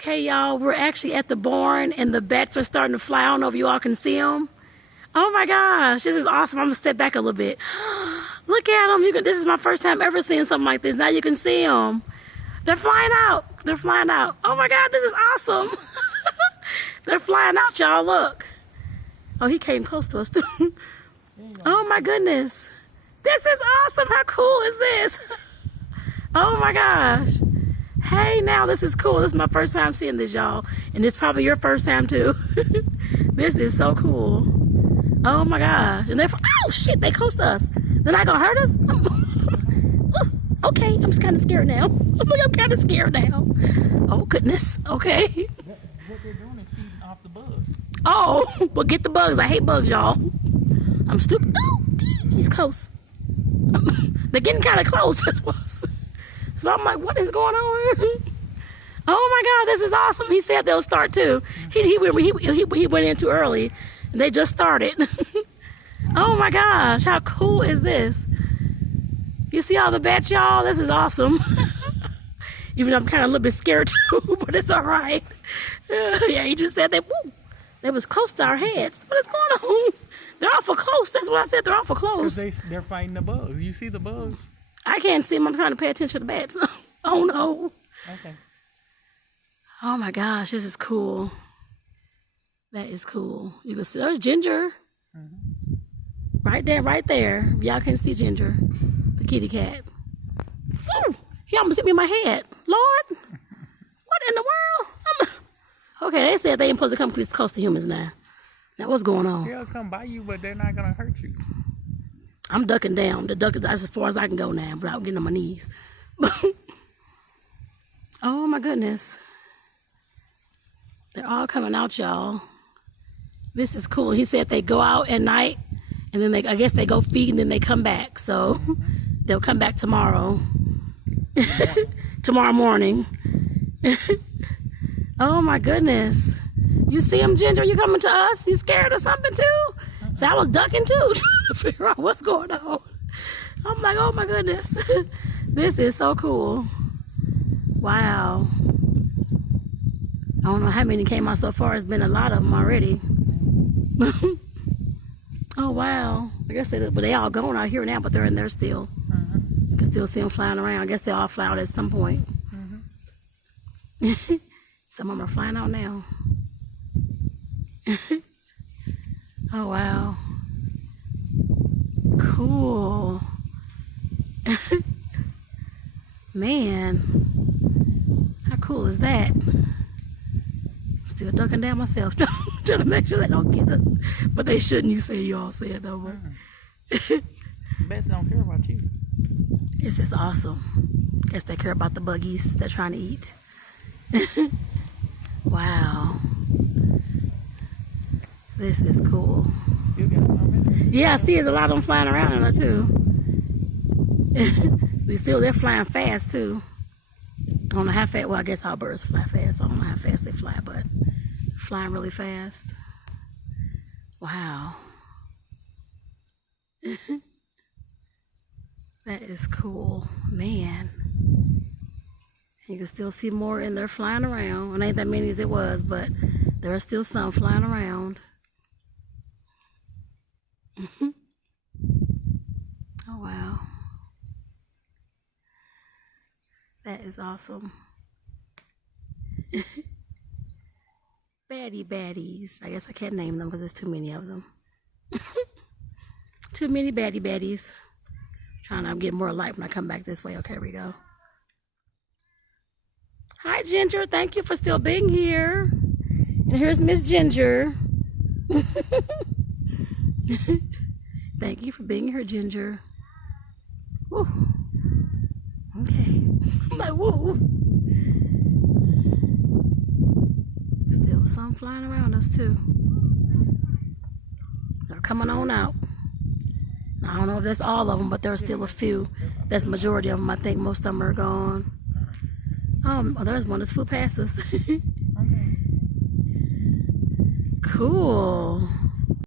Okay, y'all, we're actually at the barn and the bats are starting to fly. I don't know if you all can see them. Oh my gosh, this is awesome. I'm gonna step back a little bit. Look at them. This is my first time ever seeing something like this. Now you can see them. They're flying out. They're flying out. Oh my God, this is awesome. They're flying out, y'all. Look. Oh, he came close to us too. Oh my goodness. This is awesome. How cool is this? Oh my gosh. Hey, now this is cool. This is my first time seeing this, y'all. And it's probably your first time too. This is so cool. Oh my gosh. And they're, oh shit, they close to us. They're not gonna hurt us? Okay, I'm just kind of scared now. I'm kind of scared now. Oh goodness, okay. What they're doing is feeding off the bugs. Oh, well get the bugs. I hate bugs, y'all. I'm stupid. Oh, he's close. They're getting kind of close, that's what. So I'm like, what is going on? Oh my God, this is awesome. He said they'll start too. He went in too early and they just started. Oh my gosh, how cool is this? You see all the bats, y'all? This is awesome. Even though I'm kind of a little bit scared too, but it's all right. Yeah, he just said they was close to our heads. What is going on? They're awful close. That's what I said. They're awful close. They're fighting the bugs. You see the bugs? I can't see them. I'm trying to pay attention to the bats. Oh no. Okay. Oh my gosh, this is cool. That is cool. You can see there's Ginger. Right there. Y'all can see Ginger, the kitty cat. Ooh, he almost hit me in my head. Lord, what in the world? Okay, they said they ain't supposed to come close to humans now. Now what's going on? They'll come by you, but they're not gonna hurt you. I'm ducking down. The duck is as far as I can go now without getting on my knees. Oh my goodness. They're all coming out, y'all. This is cool. He said they go out at night and then I guess they go feed and then they come back. So they'll come back tomorrow. Tomorrow morning. Oh my goodness. You see him, Ginger? You coming to us? You scared or something too? So I was ducking too, trying to figure out what's going on. I'm like, oh my goodness. This is so cool. Wow. I don't know how many came out so far. It's been a lot of them already. Oh wow. I guess they all gone out here now, but they're in there still. You can still see them flying around. I guess they all fly out at some point. Some of them are flying out now. Oh wow. Cool. Man, how cool is that? I'm still ducking down myself, trying to make sure they don't get us. But they shouldn't, you say, you all said though. Bats don't care about you. It's just awesome. Guess they care about the buggies they're trying to eat. Wow. This is cool. You got some? Yeah, I see there's a lot of them flying around in there too. They're flying fast too. I don't know how fast, well I guess all birds fly fast. I don't know how fast they fly, but flying really fast. Wow. That is cool, man. You can still see more in there flying around. It ain't that many as it was, but there are still some flying around. Oh wow. That is awesome. Baddies. I guess I can't name them because there's too many of them. Too many baddies. Trying to get more light when I come back this way. Okay, here we go. Hi, Ginger. Thank you for still being here. And here's Miss Ginger. Thank you for being here, Ginger. Woo. Okay. I'm like, woo. Still some flying around us, too. They're coming on out. I don't know if that's all of them, but there are still a few. That's the majority of them. I think most of them are gone. Oh, there's one that's flew past us. Okay. Cool.